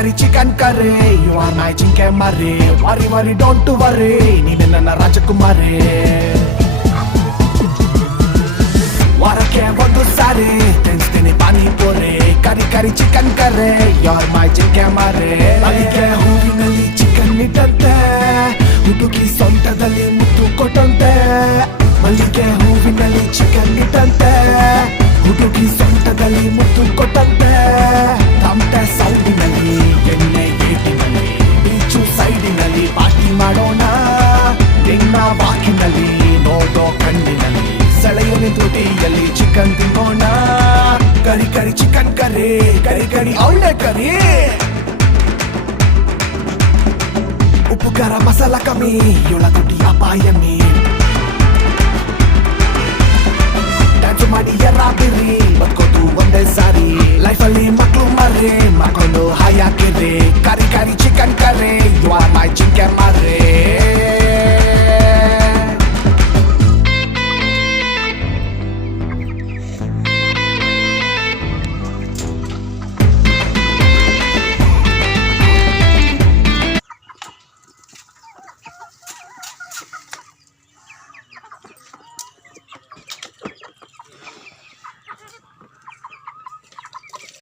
curry chicken curry you are my ಜಿಂಕೆ ಮರಿ worry worry don't worry ನೀನೆ ನನ್ನ ರಾಜಕುಮಾರಿ ವಾರಕ್ಕೆ ಒಂದು ಸಾರಿ ತಿನ್ಸ್ತೀನಿ panipuri curry curry chicken curry you are my ಜಿಂಕೆ ಮರಿ ಅಲ್ಲಿಗೆ ಹೂವಿನಲ್ಲಿ ಚಿಕನ್ ಇಟ್ಟಂತೆ ಹುಡುಗಿ ಸೊಂಟದಲ್ಲಿ ಮುತ್ತು ಕೊಟ್ಟಂತೆ ಮಲ್ಲಿಗೆ ಹೂವಿನಲ್ಲಿ ಚಿಕನ್ ಇಟ್ಟಂತೆ ಹುಡುಗಿ ಸೊಂಟದಲ್ಲಿ ಮುತ್ತು ಕೊಟ್ಟಂತೆ ತಮಟೆ ಸೌಂಡಿನಲ್ಲಿ ಎಣ್ಣೆ ಏಟಿನಲ್ಲಿ ಬೀಚು ಸೈಡಿನಲ್ಲಿ ಪಾರ್ಟಿ ಮಾಡೋಣ ನಿನ್ನ ವಾಕಿನಲ್ಲಿ ನೋಡೋ ಕಣ್ಣಿನಲ್ಲಿ ಸೆಳೆಯುವ ತುಟಿಯಲ್ಲಿ ಚಿಕನ್ ತಿನ್ನೋಣ ಕರಿ ಕರಿ ಚಿಕನ್ ಕರಿ ಕರಿ ಕರಿ ಅವಳೆ ಕರಿ ಉಪ್ಪು ಖಾರ ಮಸಾಲ ಕಮ್ಮಿ ಇವಳ ತುಟಿ ಅಪಾಯಮಿ ಡ್ಯಾನ್ಸ್ ಮಾಡಿ ಎರ್ರಾಬಿರಿ ಬದ್ಕೋ